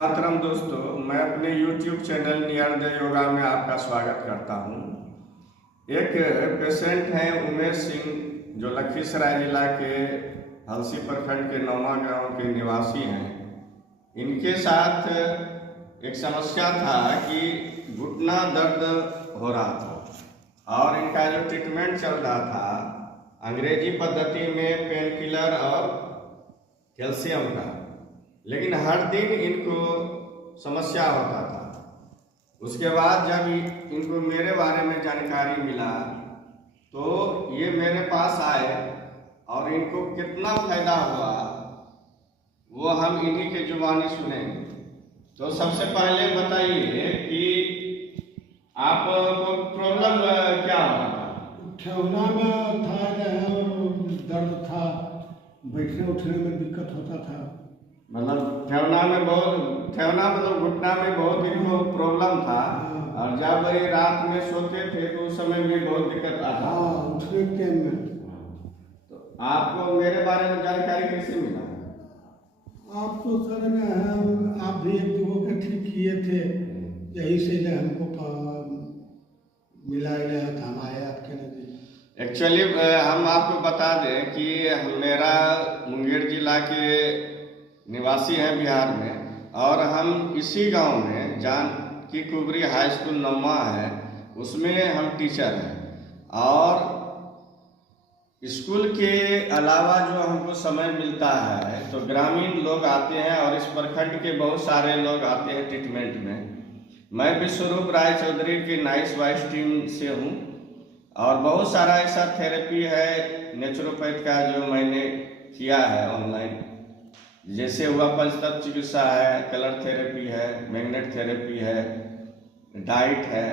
मातरम दोस्तों, मैं अपने YouTube चैनल नियर्दय योगा में आपका स्वागत करता हूं। एक पेशेंट हैं उमेश सिंह, जो लखीसराय जिला के हलसी प्रखंड के नौमा गांव के निवासी हैं। इनके साथ एक समस्या था कि घुटना दर्द हो रहा था और इनका जो ट्रीटमेंट चल रहा था अंग्रेजी पद्धति में पेन किलर और कैल्शियम का, लेकिन हर दिन इनको समस्या होता था। उसके बाद जब इनको मेरे बारे में जानकारी मिला तो ये मेरे पास आए और इनको कितना फायदा हुआ वो हम इन्हीं के जुबानी सुने। तो सबसे पहले बताइए कि आपको प्रॉब्लम क्या हुआ था? ठेवना में था, दर्द था, बैठने उठने में दिक्कत होता था। मतलब ठेवना मतलब घुटना में बहुत इनको प्रॉब्लम था। और जब ये रात में सोते थे तो उस समय भी बहुत दिक्कत आता था। उठने टाइम में। तो आपको मेरे बारे में जानकारी कैसे मिला? आप तो सर आप भी एक दो के ठीक किए थे, यही से हमको मिला था, हम आए आपके नजदीक। एक्चुअली हम आपको बता दें कि मेरा मुंगेर जिला के निवासी हैं बिहार में, और हम इसी गांव में जानकी कुबरी हाई स्कूल नौमा है, उसमें हम टीचर हैं। और स्कूल के अलावा जो हमको समय मिलता है तो ग्रामीण लोग आते हैं और इस प्रखंड के बहुत सारे लोग आते हैं ट्रीटमेंट में। मैं विश्वरूप राय चौधरी की नाइस वाइस टीम से हूँ और बहुत सारा ऐसा थेरेपी है नेचुरोपैथ का जो मैंने किया है ऑनलाइन, जैसे हुआ पंचतत्व चिकित्सा है, कलर थेरेपी है, मैग्नेट थेरेपी है, डाइट है,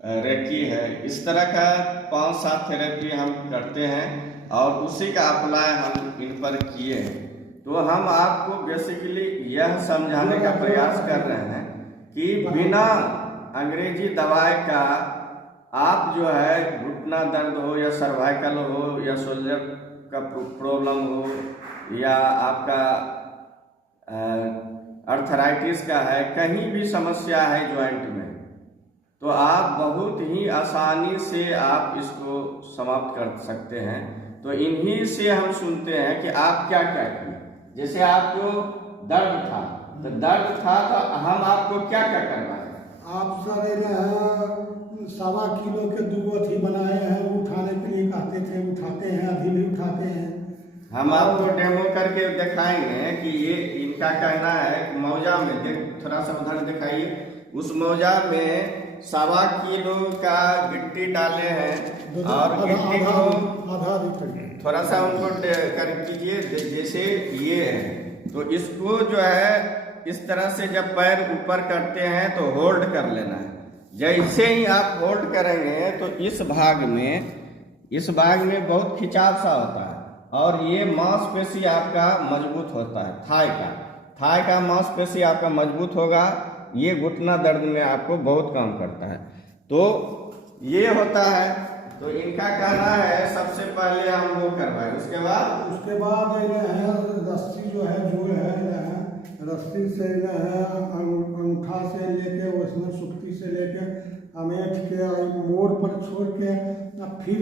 रेकी है। इस तरह का 5-7 थेरेपी हम करते हैं और उसी का अप्लाई हम इन पर किए हैं। तो हम आपको बेसिकली यह समझाने का प्रयास कर रहे हैं कि बिना अंग्रेजी दवाई का आप जो है घुटना दर्द हो या सर्वाइकल हो या शोल्डर का प्रॉब्लम हो या आपका अर्थराइटिस का है, कहीं भी समस्या है जॉइंट में, तो आप बहुत ही आसानी से आप इसको समाप्त कर सकते हैं। तो इन्हीं से हम सुनते हैं कि आप क्या क्या किए। जैसे आपको दर्द था तो हम आपको क्या क्या करवाए? आप सर 1.25 किलो के 2 अथी बनाए हैं, उठाने के लिए कहते थे, उठाते हैं, अभी भी उठाते हैं। हम आपको डेमो करके दिखाएंगे कि ये इनका कहना है कि मौजा में थोड़ा सा उधर दिखाइए। उस मौजा में 1.25 किलो का गिट्टी डाले हैं और गिट्टी को आधा लीटर थोड़ा सा उनको कर कीजिए जैसे ये है। तो इसको जो है इस तरह से जब पैर ऊपर करते हैं तो होल्ड कर लेना है। जैसे ही आप होल्ड करेंगे तो इस भाग में बहुत खिंचाव सा होता है और ये मांसपेशी आपका मजबूत होता है। थाई का मांसपेशी आपका मजबूत होगा। ये घुटना दर्द में आपको बहुत काम करता है। तो ये होता है। तो इनका कहना है सबसे पहले हम वो करवाएं, उसके बाद रस्सी जो है रस्सी से अंगूठा से लेके उसमें सुक्ति से लेके अमेठ के मोड़ पर छोड़ के फिर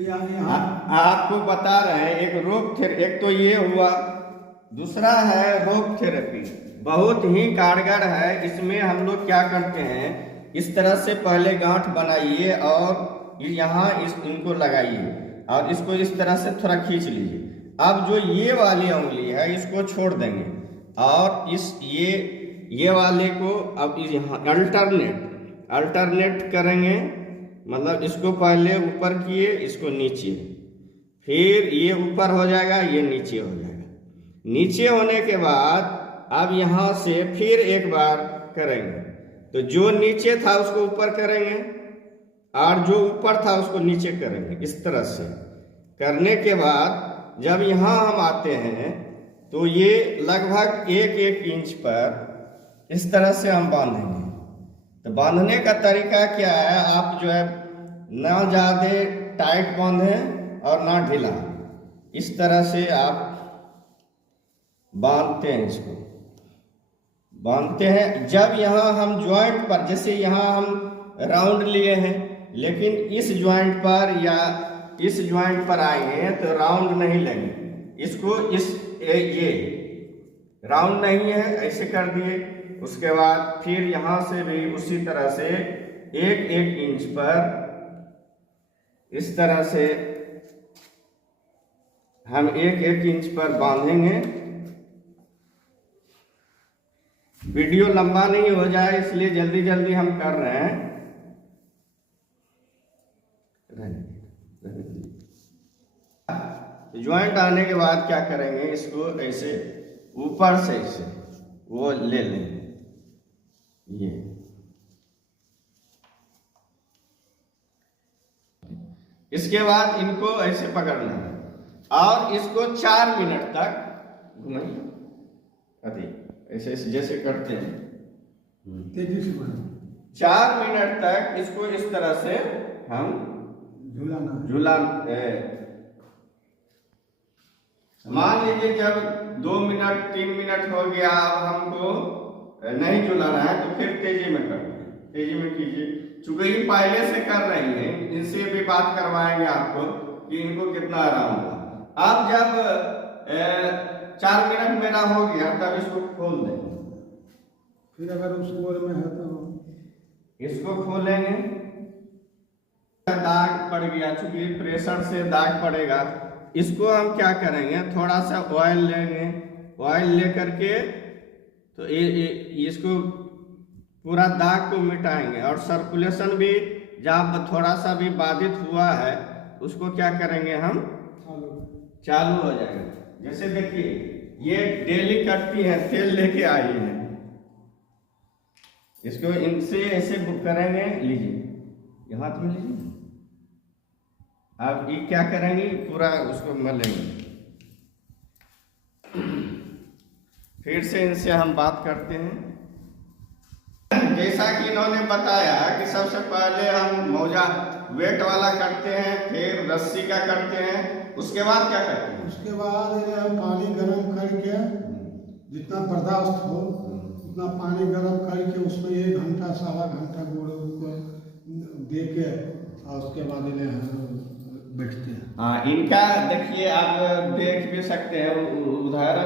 यहाँ आपको बता रहे हैं एक रोग एक तो ये हुआ, दूसरा है रोग थेरेपी, बहुत ही कारगर है। इसमें हम लोग क्या करते हैं, इस तरह से पहले गांठ बनाइए और यहाँ इनको लगाइए और इसको इस तरह से थोड़ा खींच लीजिए। अब जो ये वाली उंगली है इसको छोड़ देंगे और ये वाले को अब यहाँ अल्टरनेट करेंगे। मतलब इसको पहले ऊपर किए, इसको नीचे, फिर ये ऊपर हो जाएगा, ये नीचे हो जाएगा। नीचे होने के बाद अब यहाँ से फिर एक बार करेंगे, तो जो नीचे था उसको ऊपर करेंगे और जो ऊपर था उसको नीचे करेंगे। इस तरह से करने के बाद जब यहाँ हम आते हैं तो ये लगभग 1-1 इंच पर इस तरह से हम बांधेंगे। तो बांधने का तरीका क्या है, आप जो है ना ज़्यादा टाइट बांधें और ना ढीला, इस तरह से आप बांधते हैं इसको। बांधते हैं। जब यहाँ हम जॉइंट पर, जैसे यहाँ हम राउंड लिए हैं, लेकिन इस जॉइंट पर या इस जॉइंट पर आएंगे तो राउंड नहीं लेंगे, इसको ये राउंड नहीं है, ऐसे कर दिए। उसके बाद फिर यहाँ से भी उसी तरह से 1-1 इंच पर इस तरह से हम 1-1 इंच पर बांधेंगे। वीडियो लंबा नहीं हो जाए इसलिए जल्दी जल्दी हम कर रहे हैं। ज्वाइंट आने के बाद क्या करेंगे, इसको ऐसे ऊपर से ऐसे वो ले लेंगे, ये इसके बाद इनको ऐसे पकड़ना है और इसको 4 मिनट तक घुमाइए, ऐसे ऐसे जैसे करते हैं, तेजी से 4 मिनट तक इसको इस तरह से हम झूला। मान लीजिए जब 2 मिनट 3 मिनट हो गया, अब हमको नहीं झुलाना है तो फिर तेजी में करते हैं, तेजी में कीजिए। चूंकि ये पहले से कर रही है, इनसे भी बात करवाएंगे आपको कि इनको कितना आराम हुआ। अब जब 4 मिनट मेरा हो गया तब इसको खोल दें। फिर अगर उस गोल में है तो इसको खोलेंगे, दाग पड़ गया, चूंकि प्रेशर से दाग पड़ेगा, इसको हम क्या करेंगे, थोड़ा सा ऑयल लेंगे, ऑयल ले करके तो इसको पूरा दाग को मिटाएंगे और सर्कुलेशन भी जहाँ थोड़ा सा भी बाधित हुआ है उसको क्या करेंगे, हम चालू हो जाएगा। जैसे देखिए ये डेली करती है, तेल लेके आई है, इसको इनसे ऐसे बुक करेंगे, लीजिए ये हाथ में लीजिए। अब ये क्या करेंगे, पूरा उसको मलेंगे। फिर से इनसे हम बात करते हैं। जैसा कि इन्होंने बताया कि सबसे पहले हम मौजा वेट वाला करते हैं, फिर रस्सी का करते हैं, उसके बाद क्या करते हैं, उसके बाद पानी गर्म करके जितना बर्दाश्त हो उतना पानी गर्म करके उसमें 1 घंटा 1.25 घंटा गोड़ों को दे के और उसके बाद बैठते हैं। हाँ, इनका देखिए आप देख भी सकते हैं, उधर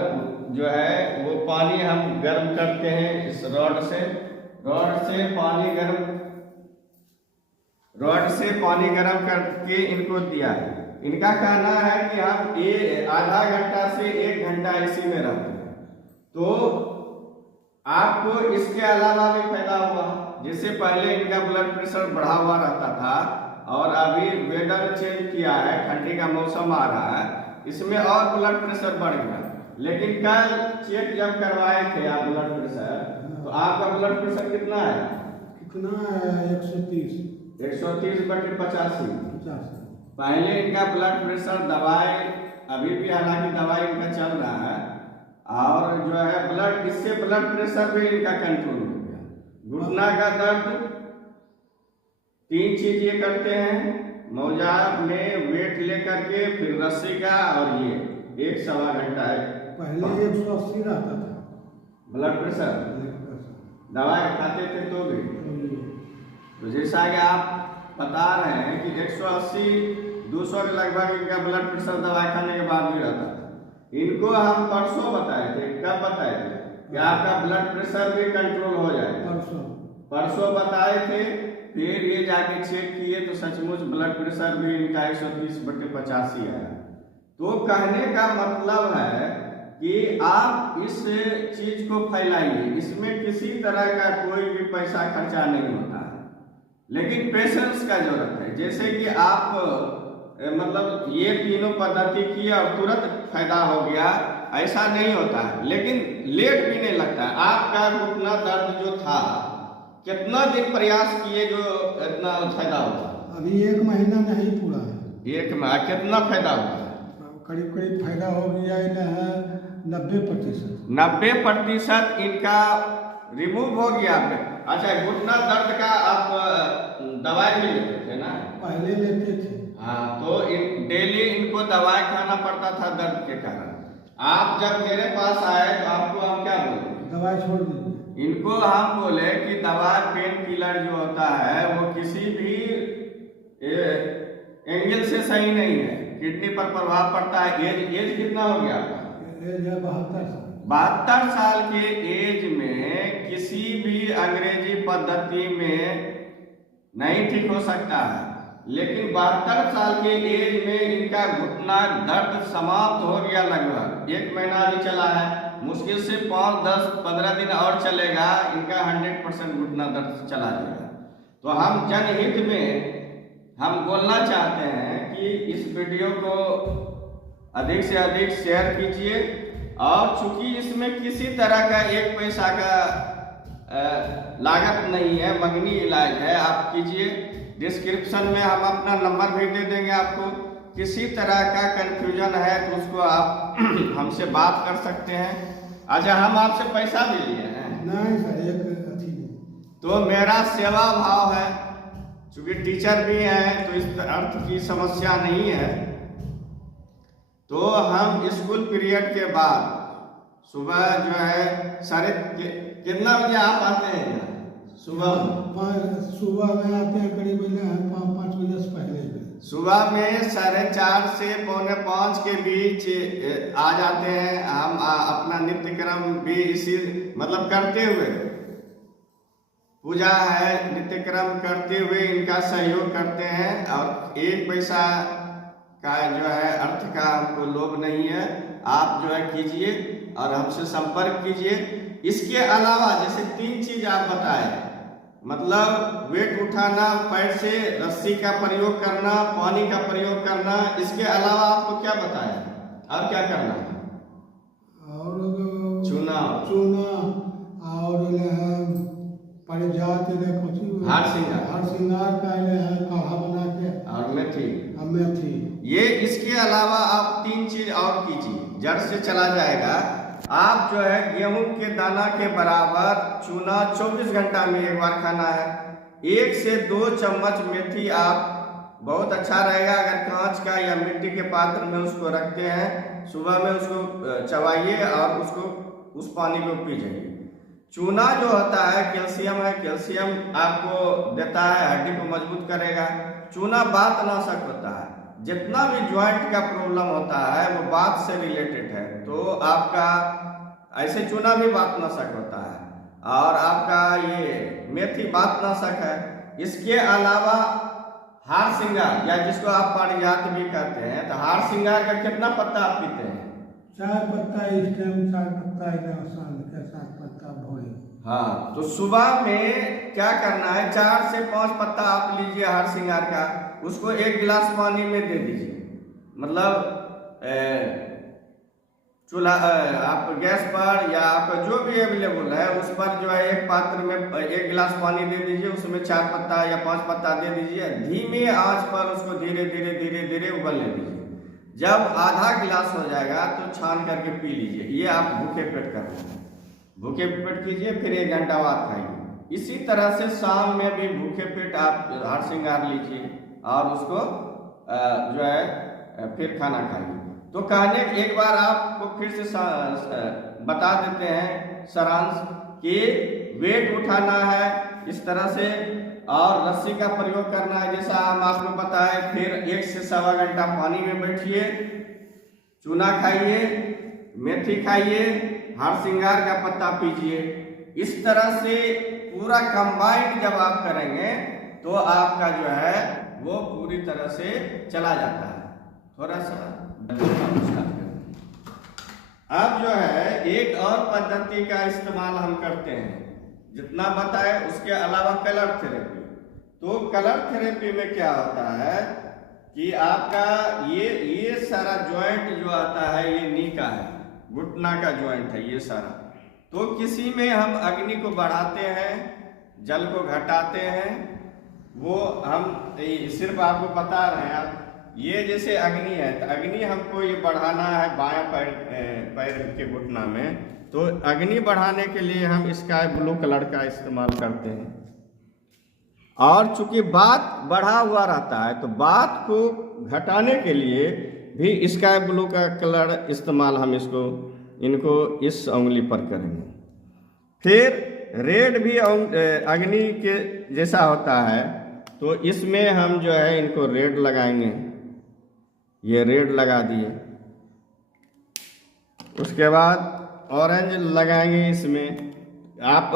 जो है वो पानी हम गर्म करते हैं इस रॉड से पानी गर्म करके इनको दिया है। इनका कहना है कि हम आधा घंटा से 1 घंटा इसी में रहते हैं, तो आपको इसके अलावा भी फायदा हुआ। जैसे पहले इनका ब्लड प्रेशर बढ़ा हुआ रहता था और अभी वेदर चेंज किया है, ठंडी का मौसम आ रहा है, इसमें और ब्लड प्रेशर बढ़ गया। लेकिन कल चेक जब करवाए थे आप ब्लड प्रेशर, तो आपका ब्लड प्रेशर कितना है? 130/85। पहले इनका ब्लड प्रेशर दवाई, अभी भी हालांकि दवाई इनका चल रहा है, और जो है इससे ब्लड प्रेशर भी इनका कंट्रोल हो गया। घुटना का दर्द, 3 चीज ये करते हैं, मौजा में वेट लेकर के, फिर रस्सी का, और ये 1-1.25 घंटा है। पहले 180 रहता था ब्लड प्रेशर, दवाई खाते थे तो भी। तो जैसा कि आप बता रहे हैं कि 180-200 के लगभग इनका ब्लड प्रेशर दवाई खाने के बाद भी रहता था। इनको हम परसों बताए थे, कब बताए थे कि आपका ब्लड प्रेशर भी कंट्रोल हो जाए, परसों बताए थे। फिर ये जाके चेक किए तो सचमुच ब्लड प्रेशर भी इनका 130/85 आया। तो कहने का मतलब है कि आप इस चीज को फैलाइए, इसमें किसी तरह का कोई भी पैसा खर्चा नहीं होता है, लेकिन पेशेंस का जरूरत है। जैसे कि आप मतलब ये तीनों पद्धति की और तुरंत फायदा हो गया, ऐसा नहीं होता है, लेकिन लेट भी नहीं लगता है। आपका घुटना दर्द जो था, कितना दिन प्रयास किए जो इतना फायदा हुआ? अभी 1 महीना नहीं पूरा है। 1 माह कितना फायदा हुआ? करीब फायदा हो गया है 90%। 90% इनका रिमूव हो गया। अच्छा, घुटना दर्द का आप दवाई भी लेते थे ना? पहले लेते थे। हाँ, तो डेली इनको दवाई खाना पड़ता था दर्द के कारण। आप जब मेरे पास आए तो आपको हम क्या बोले? दवाई छोड़ दीजिए। इनको हम बोले कि दवा पेन किलर जो होता है वो किसी भी एंगल से सही नहीं है, किडनी पर प्रभाव पड़ता है। एज कितना हो गया आपका? एज है 72 साल। 72 साल के एज में किसी भी अंग्रेजी पद्धति में नहीं ठीक हो सकता है, लेकिन 72 साल के एज में इनका घुटना दर्द समाप्त हो गया। लगभग 1 महीना अभी चला है, मुश्किल से 5, 10, 15 दिन और चलेगा, इनका 100% घुटना दर्द चला जाएगा। तो हम जनहित में हम बोलना चाहते हैं कि इस वीडियो को अधिक से अधिक शेयर कीजिए, और चूंकि इसमें किसी तरह का 1 पैसा का लागत नहीं है, मगनी इलाज है, आप कीजिए। डिस्क्रिप्शन में हम अपना नंबर भी दे देंगे आपको। किसी तरह का कंफ्यूजन है तो उसको आप हमसे बात कर सकते हैं। अच्छा, हम आपसे पैसा भी लिए हैं? नहीं सर, एक अथी तो मेरा सेवा भाव है, चूंकि टीचर भी हैं तो इस अर्थ की समस्या नहीं है। तो हम स्कूल पीरियड के बाद सुबह जो है कितना बजे आप आते हैं यहाँ? सुबह में आते हैं करीब 5 बजे से पहले। सुबह में 4:30 से 4:45 के बीच आ जाते हैं हम। अपना नित्य क्रम भी इसी मतलब करते हुए, पूजा है, नित्य क्रम करते हुए इनका सहयोग करते हैं। और 1 पैसा का जो है अर्थ का हमको लोभ नहीं है। आप जो है कीजिए और हमसे संपर्क कीजिए। इसके अलावा जैसे 3 चीज आप बताए, मतलब वेट उठाना, पैर से रस्सी का प्रयोग करना, पानी का प्रयोग करना, इसके अलावा आपको क्या बताया और क्या करना है? और चूना और परिजात हार श्रृंगार का काढ़ा बना के, और मेथी। ये इसके अलावा आप 3 चीज और कीजिए, जड़ से चला जाएगा। आप जो है गेहूं के दाना के बराबर चूना 24 घंटा में 1 बार खाना है। 1 से 2 चम्मच मेथी आप बहुत अच्छा रहेगा। अगर कांच का या मिट्टी के पात्र में उसको रखते हैं, सुबह में उसको चबाइए और उसको उस पानी को पी जाइए। चूना जो होता है कैल्शियम है, कैल्शियम आपको देता है, हड्डी को मजबूत करेगा। चूना बात नाशक होता है। जितना भी ज्वाइंट का प्रॉब्लम होता है वो बात से रिलेटेड है, तो आपका ऐसे चूना भी बात नाशक होता है। और आपका ये मेथी बात नाशक है। इसके अलावा हार श्रृंगार, या जिसको आप पारिजात भी कहते हैं, तो हार श्रृंगार का कितना पत्ता आप पीते हैं? 4 पत्ता इस टाइम, 4 पत्ता शाम के 7 पत्ता भोरे। हाँ, तो सुबह में क्या करना है, 4 से 5 पत्ता आप लीजिए हार श्रृंगार का, उसको 1 गिलास पानी में दे दीजिए। मतलब चूल्हा आप गैस पर या आपका जो भी अवेलेबल है उस पर जो है 1 पात्र में 1 गिलास पानी दे दीजिए, उसमें 4 पत्ता या 5 पत्ता दे दीजिए। धीमे आंच पर उसको धीरे धीरे उबलने दीजिए। जब आधा गिलास हो जाएगा तो छान करके पी लीजिए। ये आप भूखे पेट कर लीजिए, भूखे पेट कीजिए, फिर 1 घंटा बाद खाइए। इसी तरह से शाम में भी भूखे पेट आप हार श्रृंगार लीजिए और उसको जो है फिर खाना खाइए। तो कहने एक बार आपको फिर से बता देते हैं सारांश कि वेट उठाना है इस तरह से, और रस्सी का प्रयोग करना है जैसा हम आपको बताए। फिर 1 से 1.25 घंटा पानी में बैठिए, चूना खाइए, मेथी खाइए, हार श्रृंगार का पत्ता पीजिए। इस तरह से पूरा कंबाइंड जब आप करेंगे तो आपका जो है वो पूरी तरह से चला जाता है। थोड़ा सा अब जो है एक और पद्धति का इस्तेमाल हम करते हैं, जितना बताए उसके अलावा कलर थेरेपी। तो कलर थेरेपी में क्या होता है कि आपका ये सारा ज्वाइंट जो आता है ये नी का है, घुटना का ज्वाइंट है ये सारा। तो किसी में हम अग्नि को बढ़ाते हैं, जल को घटाते हैं। वो हम सिर्फ आपको बता रहे हैं। आप ये जैसे अग्नि है, तो अग्नि हमको ये बढ़ाना है बायां पैर के घुटना में, तो अग्नि बढ़ाने के लिए हम स्काई ब्लू कलर का इस्तेमाल करते हैं। और चूंकि बात बढ़ा हुआ रहता है तो बात को घटाने के लिए भी स्काई ब्लू का कलर इस्तेमाल हम इनको इस उंगली पर करेंगे। फिर रेड भी अग्नि के जैसा होता है, तो इसमें हम जो है इनको रेड लगाएंगे। ये रेड लगा दिए। उसके बाद ऑरेंज लगाएंगे। इसमें आप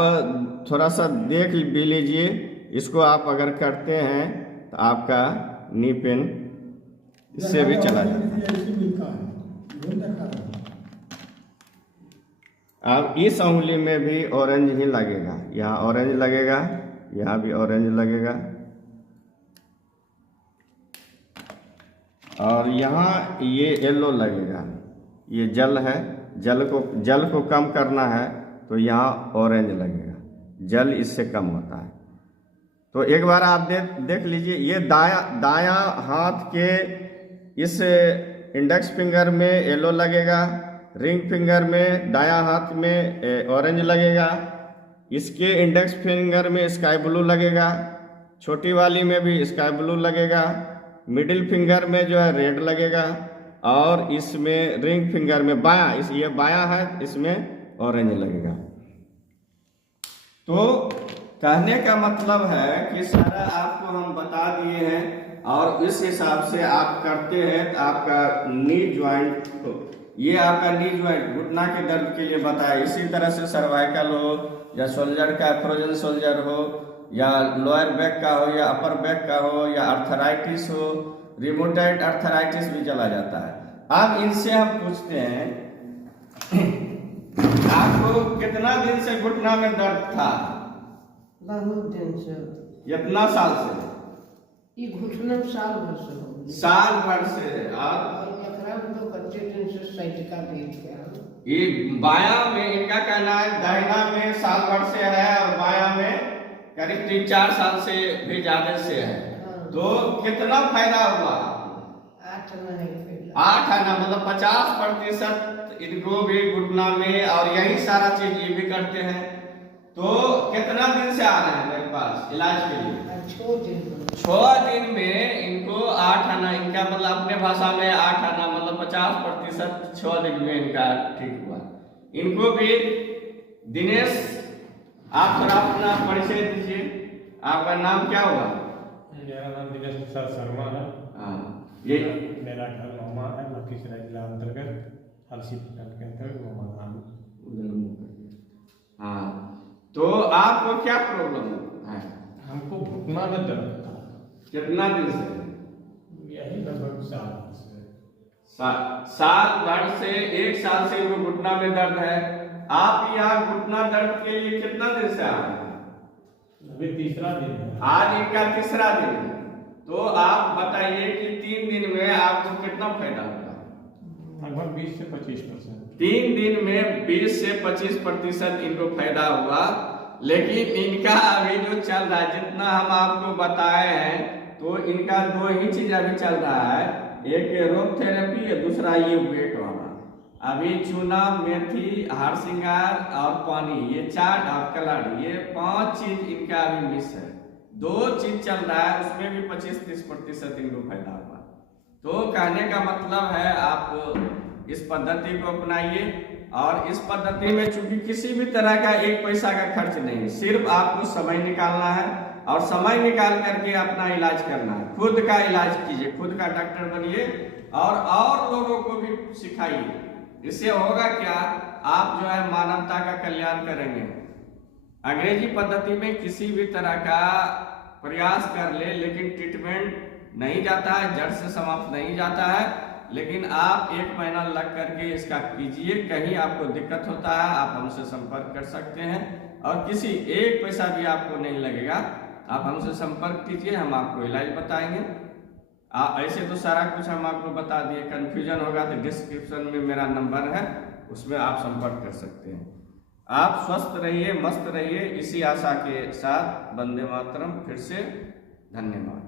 थोड़ा सा देख भी लीजिए, इसको आप अगर करते हैं तो आपका नी पेन इससे भी चला जाता है। अब इस उंगली में भी ऑरेंज ही लगेगा। यहाँ ऑरेंज लगेगा, यहाँ भी ऑरेंज लगेगा, और यहाँ ये येलो लगेगा। ये जल है, जल को कम करना है तो यहाँ ऑरेंज लगेगा। जल इससे कम होता है। तो एक बार आप देख लीजिए। ये दायां हाथ के इस इंडेक्स फिंगर में येलो लगेगा, रिंग फिंगर में दायां हाथ में ऑरेंज लगेगा, इसके इंडेक्स फिंगर में स्काई ब्लू लगेगा, छोटी वाली में भी स्काई ब्लू लगेगा, मिडिल फिंगर में जो है रेड लगेगा, और इसमें रिंग फिंगर में ये बायां है, इसमें ऑरेंज लगेगा। तो कहने का मतलब है कि सारा आपको हम बता दिए हैं, और इस हिसाब से आप करते हैं तो आपका नी ज्वाइंट, ये आपका नी ज्वाइंट घुटना के दर्द के लिए बताया। इसी तरह से सर्वाइकल हो, या शोल्डर का फ्रोजन शोल्डर हो, या लोअर बैक का हो, या अपर बैक का हो, या अर्थराइटिस हो, रिमोटाइड अर्थराइटिस भी चला जाता है। अब इनसे हम पूछते हैं, आपको कितना दिन से घुटना में दर्द था? बहुत दिन से। कितना साल से? ये घुटना साल भर से हो गई। साल भर से। और तो कच्चे दिन से साइटिका देख गया। ये बायां में इनका कहना है, दाहिना में साल भर से है, और बायां में करीब 3-4 साल से भी ज्यादा से है। तो कितना फायदा हुआ? 8 आना, मतलब 50% इनको भी घुटना में, और यही सारा चीज ये भी करते हैं। तो कितना दिन से आ रहे हैं मेरे पास इलाज के लिए? 6 दिन में इनको 8 आना, इनका मतलब अपने भाषा में 8 आना, मतलब 50% 6 दिन में इनका ठीक हुआ। इनको भी दिनेश, आप थोड़ा अपना परिचय दीजिए। आपका नाम क्या हुआ? मेरा नाम दिनेश प्रसाद शर्मा है। हाँ, ये मेरा घर मोहमा है, लखीसराय जिला अंतर्गत हलसी प्रखंड के अंतर्गत मोहमा नाम। हाँ, तो आपको क्या प्रॉब्लम है? हमको घुटना में दर्द था। कितना दिन से? यही लगभग साल से। साल भर से, 1 साल से इनको घुटना में दर्द है। आप यहाँ घुटना दर्द के लिए कितना दिन से आ रहे हैं? अभी तीसरा दिन है। आज इनका तीसरा दिन है। तो आप बताइए कि 3 दिन में आपको कितना फायदा हुआ? लगभग 20 से 25%। 3 दिन में 20 से 25% इनको फायदा हुआ। लेकिन इनका अभी जो चल रहा है, जितना हम आपको बताए हैं, तो इनका 2 ही चीज अभी चल रहा है। एक रोग थेरेपी है, दूसरा ये वेट वाला। अभी चूना, मेथी, हार श्रृंगार और पानी, ये 4 और कलर, ये 5 चीज इनका अभी मिस है। 2 चीज चल रहा है, उसमें भी 25-30% इनको फायदा हुआ। तो कहने का मतलब है, आप इस पद्धति को अपनाइए। और इस पद्धति में चूंकि किसी भी तरह का 1 पैसा का खर्च नहीं, सिर्फ आपको समय निकालना है, और समय निकाल करके अपना इलाज करना है। खुद का इलाज कीजिए, खुद का डॉक्टर बनिए, और लोगों को भी सिखाइए। इससे होगा क्या, आप जो है मानवता का कल्याण करेंगे। अंग्रेजी पद्धति में किसी भी तरह का प्रयास कर ले, लेकिन ट्रीटमेंट नहीं जाता है, जड़ से समाप्त नहीं जाता है। लेकिन आप 1 महीना लग करके इसका कीजिए। कहीं आपको दिक्कत होता है, आप हमसे संपर्क कर सकते हैं, और किसी 1 पैसा भी आपको नहीं लगेगा। आप हमसे संपर्क कीजिए, हम आपको इलाज बताएंगे। ऐसे तो सारा कुछ हम आपको बता दिए। कंफ्यूजन होगा तो डिस्क्रिप्शन में मेरा नंबर है, उसमें आप संपर्क कर सकते हैं। आप स्वस्थ रहिए, मस्त रहिए, इसी आशा के साथ वंदे मातरम। फिर से धन्यवाद।